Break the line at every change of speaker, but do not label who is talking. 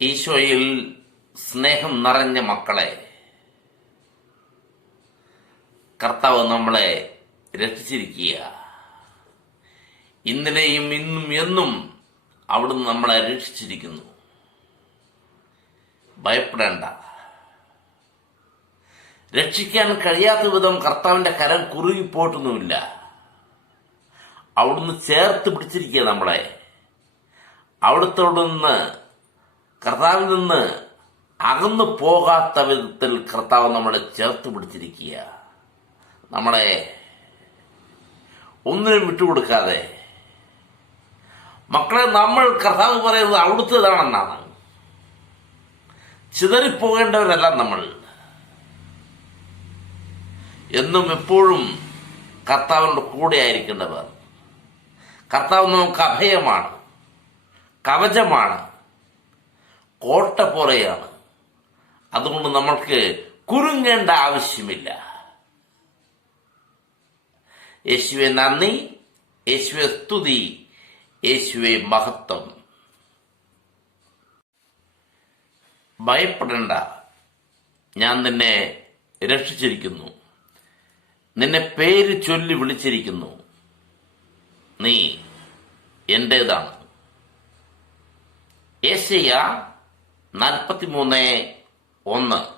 ഈശോയിൽ സ്നേഹം നിറഞ്ഞ മക്കളെ കർത്താവ് നമ്മളെ രക്ഷിച്ചിരിക്കുക. ഇന്നലെയും ഇന്നും എന്നും അവിടുന്ന് നമ്മളെ രക്ഷിച്ചിരിക്കുന്നു. ഭയപ്പെടേണ്ട. രക്ഷിക്കാൻ കഴിയാത്ത വിധം കർത്താവിന്റെ കരം കുറുകിപ്പോട്ടൊന്നുമില്ല. അവിടുന്ന് ചേർത്ത് പിടിച്ചിരിക്കുക നമ്മളെ. അവിടുത്തോട് നിന്ന് കർത്താവിൽ നിന്ന് അകന്നു പോകാത്ത വിധത്തിൽ കർത്താവ് നമ്മളെ ചേർത്ത് പിടിച്ചിരിക്കുക നമ്മളെ ഒന്നിനും വിട്ടുകൊടുക്കാതെ. മക്കളെ നമ്മൾ കർത്താവ് പറയുന്നത് അവിടുത്തേതാണെന്നാണ്. ചിതറിപ്പോകേണ്ടവരല്ല നമ്മൾ. എന്നും എപ്പോഴും കർത്താവിനോട് കൂടെ ആയിരിക്കേണ്ടവർ. കർത്താവ് നമുക്ക് അഭയമാണ് കവചമാണ്. കോട്ട പോലെയാണ്. അതുകൊണ്ട് നമ്മൾക്ക് കുരുങ്ങേണ്ട ആവശ്യമില്ല. യേശുവെ നന്ദി യേശുവെ സ്തുതി യേശുവെ മഹത്വം. ഭയപ്പെടേണ്ട. ഞാൻ നിന്നെ രക്ഷിച്ചിരിക്കുന്നു. നിന്നെ പേര് ചൊല്ലി വിളിച്ചിരിക്കുന്നു. നീ എന്റേതാണ്. ഏഷ്യ നാൽപ്പത്തിമൂന്ന് ഒന്ന്.